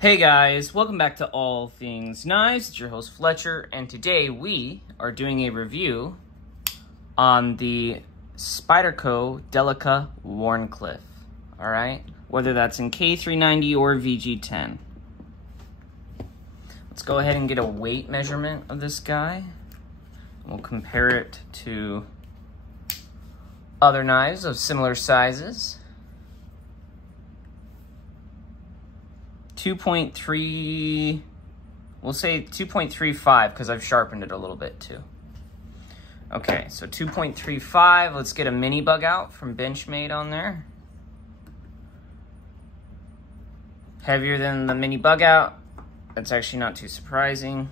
Hey guys, welcome back to All Things Knives. It's your host Fletcher, and today we are doing a review on the Spyderco Delica Wharncliffe. Alright, whether that's in K390 or VG10. Let's go ahead and get a weight measurement of this guy. We'll compare it to other knives of similar sizes. 2.3, we'll say 2.35 because I've sharpened it a little bit too. Okay, so 2.35, let's get a mini bug out from Benchmade on there. Heavier than the mini bug out, that's actually not too surprising.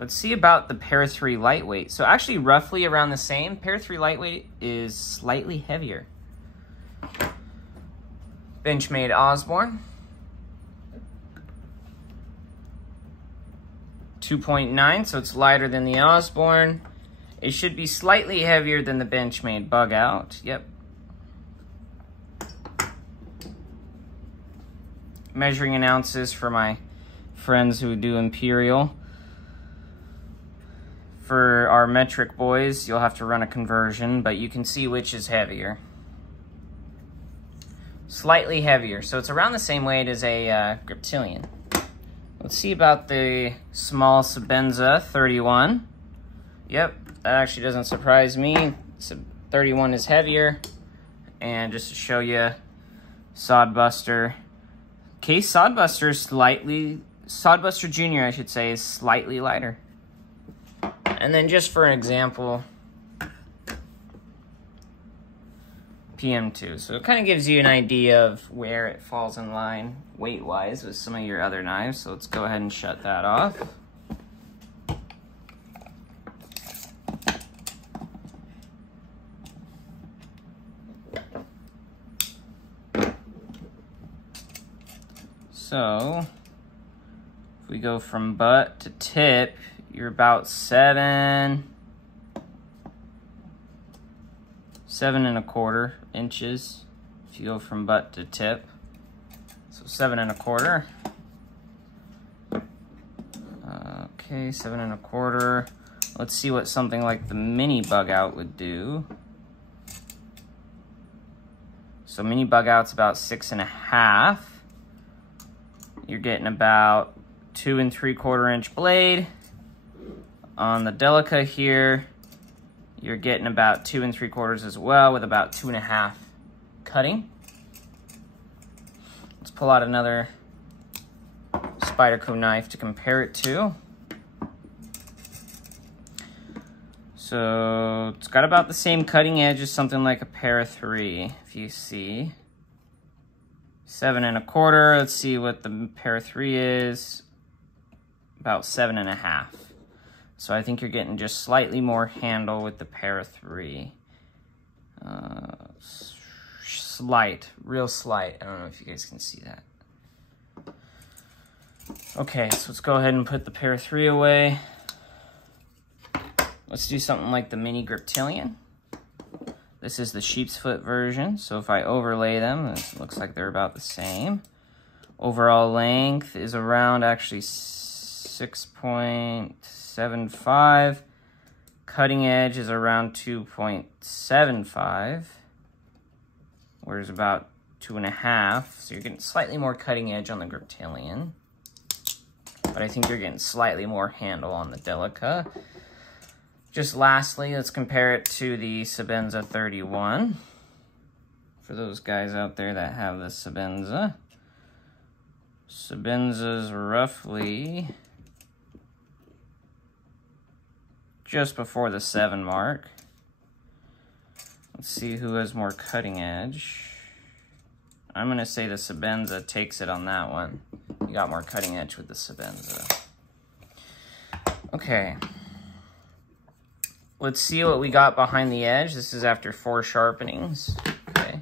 Let's see about the Pair 3 lightweight. So actually roughly around the same. Pair 3 lightweight is slightly heavier. Benchmade Osborne. 2.9, so it's lighter than the Osborne. It should be slightly heavier than the Benchmade Bug Out. Yep. Measuring in ounces for my friends who do Imperial. For our metric boys, you'll have to run a conversion, but you can see which is heavier. Slightly heavier, so it's around the same weight as a Griptilian. Let's see about the small Sebenza 31. Yep, that actually doesn't surprise me. 31 is heavier. And just to show you, Sodbuster. Case Sodbuster is Sodbuster Junior, I should say, is slightly lighter. And then just for an example, PM2. So it kind of gives you an idea of where it falls in line weight-wise with some of your other knives. So let's go ahead and shut that off. So if we go from butt to tip, you're about 7 1/4 inches if you go from butt to tip. So 7 1/4. Okay, 7 1/4. Let's see what something like the mini bug out would do. So mini bug out's about 6 1/2. You're getting about 2 3/4 inch blade. On the Delica here, you're getting about 2 3/4 as well, with about 2 1/2 cutting. Let's pull out another Spyderco knife to compare it to. So it's got about the same cutting edge as something like a Pair 3, if you see. 7 1/4, let's see what the Pair 3 is. About 7 1/2. So I think you're getting just slightly more handle with the Pair 3. Slight, real slight. I don't know if you guys can see that. Okay, so let's go ahead and put the Pair 3 away. Let's do something like the mini Griptilian. This is the sheep's foot version, so if I overlay them, it looks like they're about the same. Overall length is around actually 6.75. Cutting edge is around 2.75. Whereas about 2 1/2. So you're getting slightly more cutting edge on the Griptilian. But I think you're getting slightly more handle on the Delica. Just lastly, let's compare it to the Sebenza 31. For those guys out there that have the Sebenza. Sebenza's roughly just before the 7 mark. Let's see who has more cutting edge. I'm gonna say the Sebenza takes it on that one. You got more cutting edge with the Sebenza. Okay. Let's see what we got behind the edge. This is after 4 sharpenings. Okay.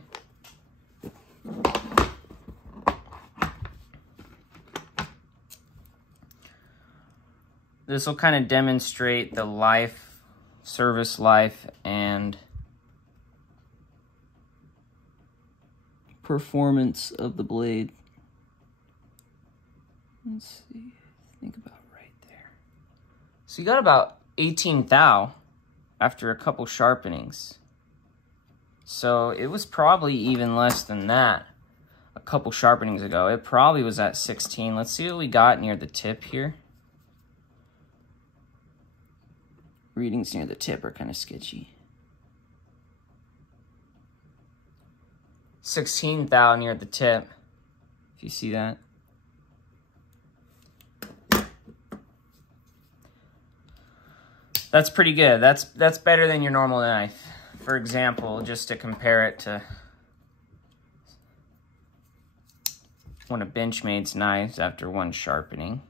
This will kind of demonstrate the life, service life, and performance of the blade. Let's see, think about right there. So you got about 18 thou after a couple sharpenings. So it was probably even less than that a couple sharpenings ago. It probably was at 16. Let's see what we got near the tip here. Readings near the tip are kind of sketchy. 16 thou near the tip, if you see that. That's pretty good. That's better than your normal knife. For example, just to compare it to one of Benchmade's knives after one sharpening.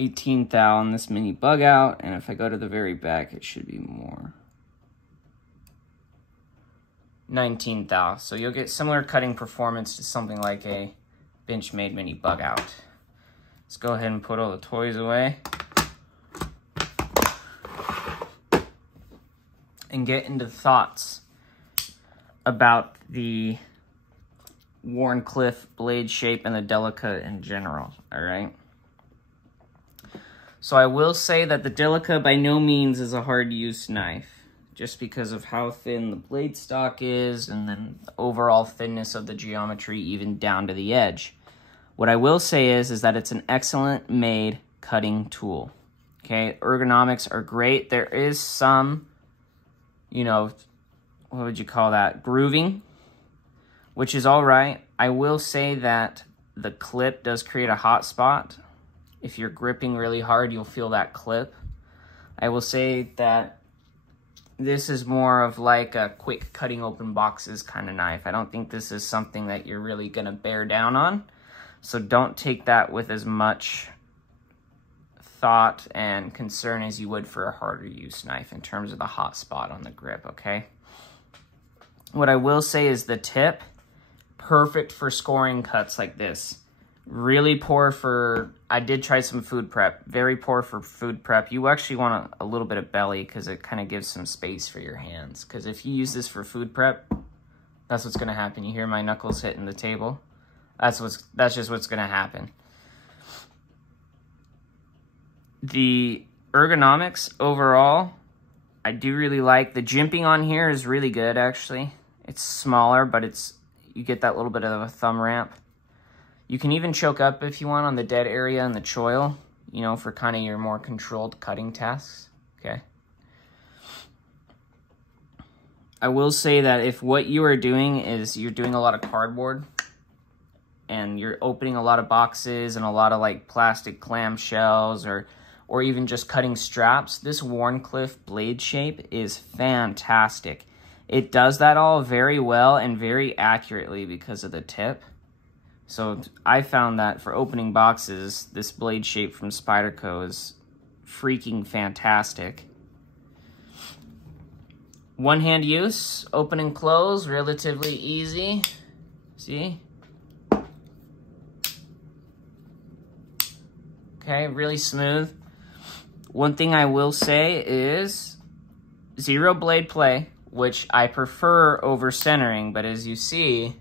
$18 thou on this mini bug out, and if I go to the very back, it should be more. 19 thou. So you'll get similar cutting performance to something like a Benchmade mini bug out. Let's go ahead and put all the toys away and get into thoughts about the Wharncliffe blade shape and the Delica in general, all right? So I will say that the Delica by no means is a hard-use knife, just because of how thin the blade stock is and then the overall thinness of the geometry even down to the edge. What I will say is that it's an excellent made cutting tool, okay? Ergonomics are great. There is some, you know, what would you call that? Grooving, which is all right. I will say that the clip does create a hot spot. If you're gripping really hard, you'll feel that clip. I will say that this is more of like a quick cutting open boxes kind of knife. I don't think this is something that you're really gonna bear down on. So don't take that with as much thought and concern as you would for a harder use knife in terms of the hot spot on the grip, okay? What I will say is the tip, perfect for scoring cuts like this. Really poor for, I did try some food prep, very poor for food prep. You actually want a little bit of belly because it kind of gives some space for your hands. Because if you use this for food prep, that's what's going to happen. You hear my knuckles hitting the table? That's just what's going to happen. The ergonomics overall, I do really like. The jimping on here is really good, actually. It's smaller, but you get that little bit of a thumb ramp. You can even choke up if you want on the dead area and the choil, you know, for kind of your more controlled cutting tasks, okay? I will say that if what you are doing is you're doing a lot of cardboard and you're opening a lot of boxes and a lot of like plastic clamshells or even just cutting straps, this Wharncliffe blade shape is fantastic. It does that all very well and very accurately because of the tip. So I found that for opening boxes, this blade shape from Spyderco is freaking fantastic. One-hand use, open and close, relatively easy. See? Okay, really smooth. One thing I will say is zero blade play, which I prefer over centering, but as you see,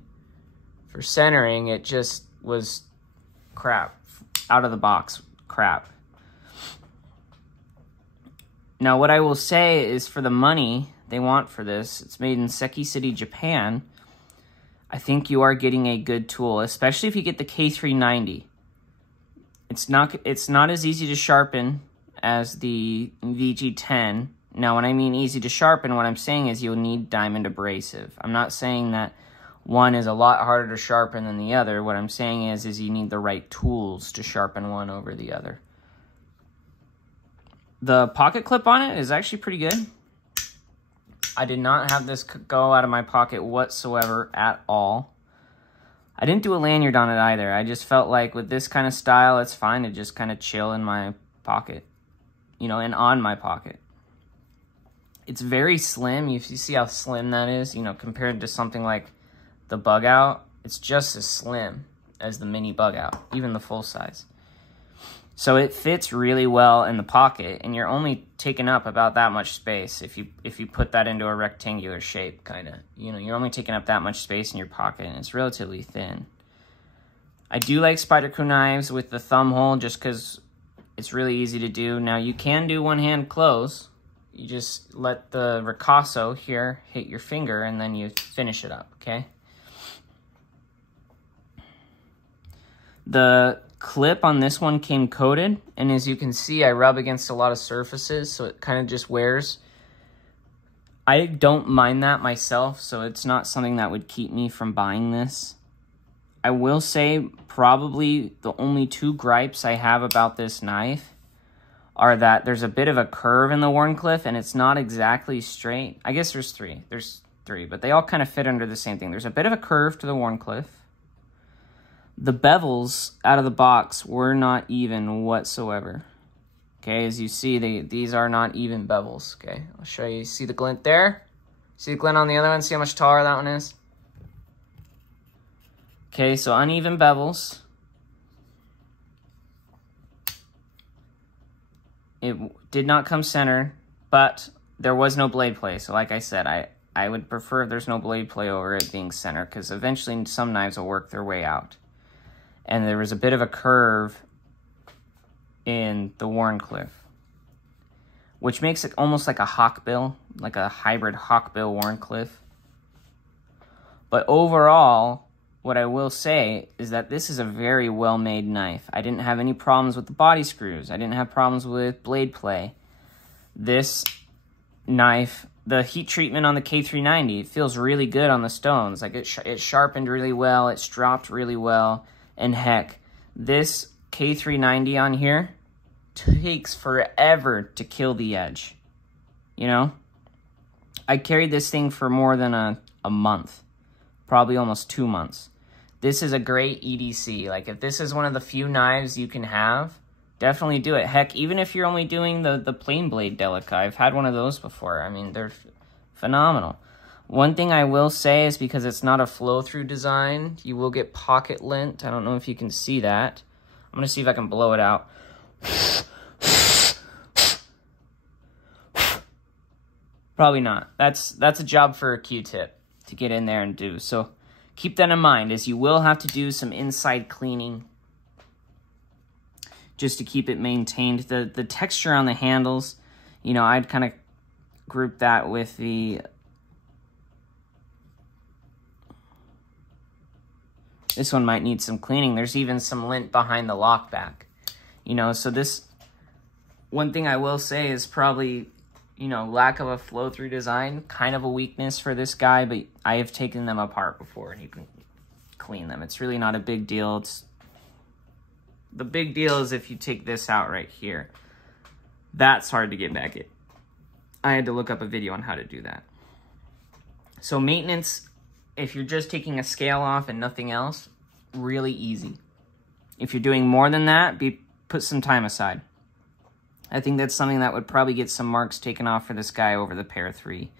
for centering, it just was crap. Out of the box, crap. Now, what I will say is for the money they want for this, it's made in Seki City, Japan. I think you are getting a good tool, especially if you get the K390. It's not as easy to sharpen as the VG10. Now, when I mean easy to sharpen, what I'm saying is you'll need diamond abrasive. I'm not saying that one is a lot harder to sharpen than the other. What I'm saying is you need the right tools to sharpen one over the other. The pocket clip on it is actually pretty good. I did not have this go out of my pocket whatsoever at all. I didn't do a lanyard on it either. I just felt like with this kind of style, it's fine to just kind of chill in my pocket, you know, and on my pocket. It's very slim. You see how slim that is, you know, compared to something like the bug out. It's just as slim as the mini bug out, even the full size. So it fits really well in the pocket, and you're only taking up about that much space if you put that into a rectangular shape, kind of. You know, you're only taking up that much space in your pocket, and it's relatively thin. I do like Spyderco knives with the thumb hole just because it's really easy to do. Now, you can do one-hand close. You just let the ricasso here hit your finger, and then you finish it up, okay? The clip on this one came coated, and as you can see, I rub against a lot of surfaces, so it kind of just wears. I don't mind that myself, so it's not something that would keep me from buying this. I will say probably the only two gripes I have about this knife are that there's a bit of a curve in the Wharncliffe, and it's not exactly straight. I guess there's three. There's three, but they all kind of fit under the same thing. There's a bit of a curve to the Wharncliffe. The bevels out of the box were not even whatsoever. Okay, as you see, these are not even bevels. Okay, I'll show you. See the glint there? See the glint on the other one? See how much taller that one is? Okay, so uneven bevels. It did not come centered, but there was no blade play. So like I said, I would prefer if there's no blade play over it being centered, because eventually some knives will work their way out. And there was a bit of a curve in the Wharncliffe, which makes it almost like a hawkbill, like a hybrid hawkbill Wharncliffe. But overall, what I will say is that this is a very well-made knife. I didn't have any problems with the body screws. I didn't have problems with blade play. This knife, the heat treatment on the K390, it feels really good on the stones. Like it sharpened really well, it's dropped really well, and heck, this K390 on here takes forever to kill the edge. You know? I carried this thing for more than a month. Probably almost 2 months. This is a great EDC. Like, if this is one of the few knives you can have, definitely do it. Heck, even if you're only doing the plain blade Delica, I've had one of those before. I mean, they're phenomenal. One thing I will say is because it's not a flow-through design, you will get pocket lint. I don't know if you can see that. I'm going to see if I can blow it out. Probably not. That's a job for a Q-tip to get in there and do. So keep that in mind, as you will have to do some inside cleaning just to keep it maintained. The texture on the handles, you know, I'd kind of group that with the... This one might need some cleaning. There's even some lint behind the lock back. You know, so this... One thing I will say is probably... You know, lack of a flow-through design, kind of a weakness for this guy, but I have taken them apart before, and you can clean them. It's really not a big deal. The big deal is if you take this out right here. That's hard to get back in. I had to look up a video on how to do that. So maintenance, if you're just taking a scale off and nothing else, really easy. If you're doing more than that, put some time aside. I think that's something that would probably get some marks taken off for this guy over the Pair 3.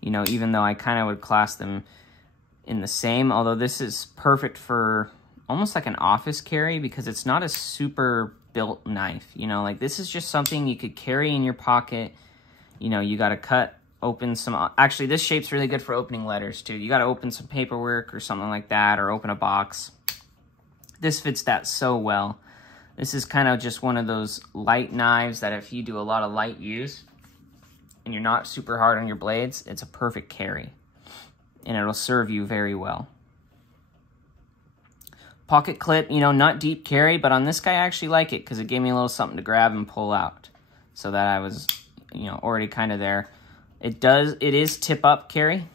You know, even though I kind of would class them in the same, although this is perfect for almost like an office carry because it's not a super built knife. You know, like this is just something you could carry in your pocket. You know, you got to cut open some... Actually, this shape's really good for opening letters too. You got to open some paperwork or something like that, or open a box. This fits that so well. This is kind of just one of those light knives that if you do a lot of light use and you're not super hard on your blades, it's a perfect carry. And it'll serve you very well. Pocket clip, you know, not deep carry, but on this guy I actually like it because it gave me a little something to grab and pull out. So that I was, you know, already kind of there. It is tip up carry.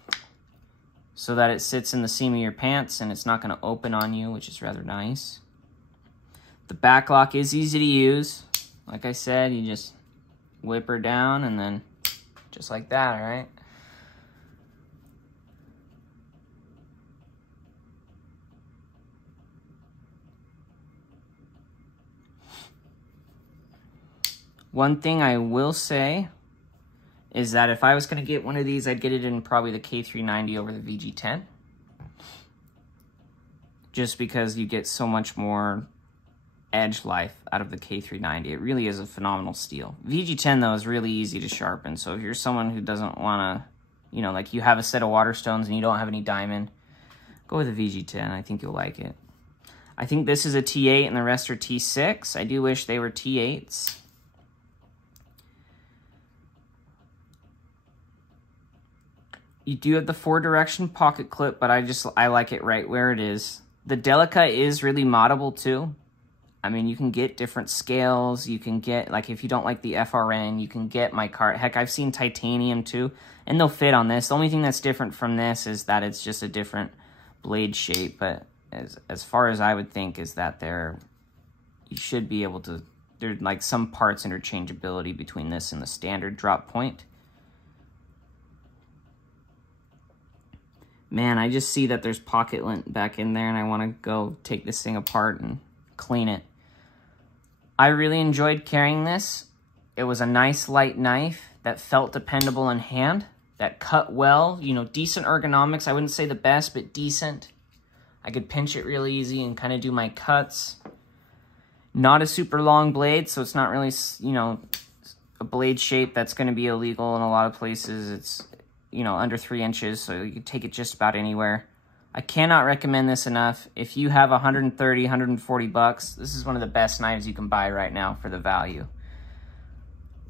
So that it sits in the seam of your pants and it's not going to open on you, which is rather nice. The back lock is easy to use. Like I said, you just whip her down and then just like that, all right? One thing I will say is that if I was going to get one of these, I'd get it in probably the K390 over the VG10. Just because you get so much more edge life out of the K390. It really is a phenomenal steel. VG10 though is really easy to sharpen, so if you're someone who doesn't want to, you know, like you have a set of Waterstones and you don't have any diamond, go with a VG10. I think you'll like it. I think this is a T8 and the rest are T6. I do wish they were T8s. You do have the 4-direction pocket clip, but I like it right where it is. The Delica is really moddable too. I mean, you can get different scales. You can get, like, if you don't like the FRN, you can get micarta. Heck, I've seen titanium too, and they'll fit on this. The only thing that's different from this is that it's just a different blade shape, but as far as I would think is that you should be able to, there's like some parts interchangeability between this and the standard drop point. Man, I just see that there's pocket lint back in there and I want to go take this thing apart and clean it. I really enjoyed carrying this. It was a nice light knife that felt dependable in hand, that cut well, you know, decent ergonomics. I wouldn't say the best, but decent. I could pinch it really easy and kind of do my cuts. Not a super long blade, so it's not really, you know, a blade shape that's going to be illegal in a lot of places. It's, you know, under 3 inches, so you can take it just about anywhere. I cannot recommend this enough. If you have 130, 140 bucks, this is one of the best knives you can buy right now for the value.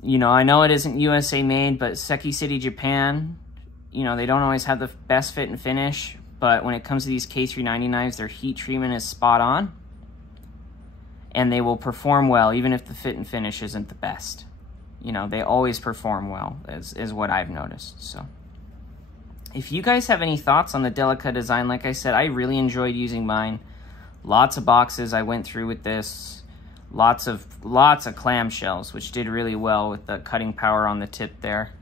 You know, I know it isn't USA made, but Seki City, Japan, you know, they don't always have the best fit and finish, but when it comes to these K390 knives, their heat treatment is spot on, and they will perform well, even if the fit and finish isn't the best. You know, they always perform well, is what I've noticed, so. If you guys have any thoughts on the Delica design, like I said, I really enjoyed using mine. Lots of boxes I went through with this. Lots of clamshells, which did really well with the cutting power on the tip there.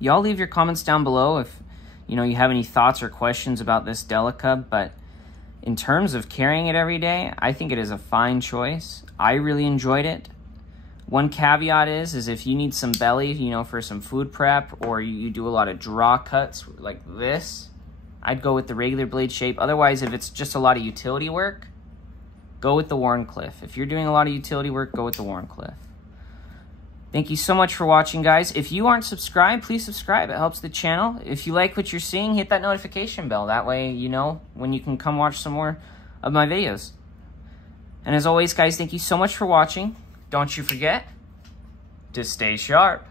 Y'all leave your comments down below if, you know, you have any thoughts or questions about this Delica, but in terms of carrying it every day, I think it is a fine choice. I really enjoyed it. One caveat is if you need some belly, you know, for some food prep, or you do a lot of draw cuts like this, I'd go with the regular blade shape. Otherwise, if it's just a lot of utility work, go with the Wharncliffe. If you're doing a lot of utility work, go with the Wharncliffe. Thank you so much for watching, guys. If you aren't subscribed, please subscribe. It helps the channel. If you like what you're seeing, hit that notification bell. That way you know when you can come watch some more of my videos. And as always, guys, thank you so much for watching. Don't you forget to stay sharp.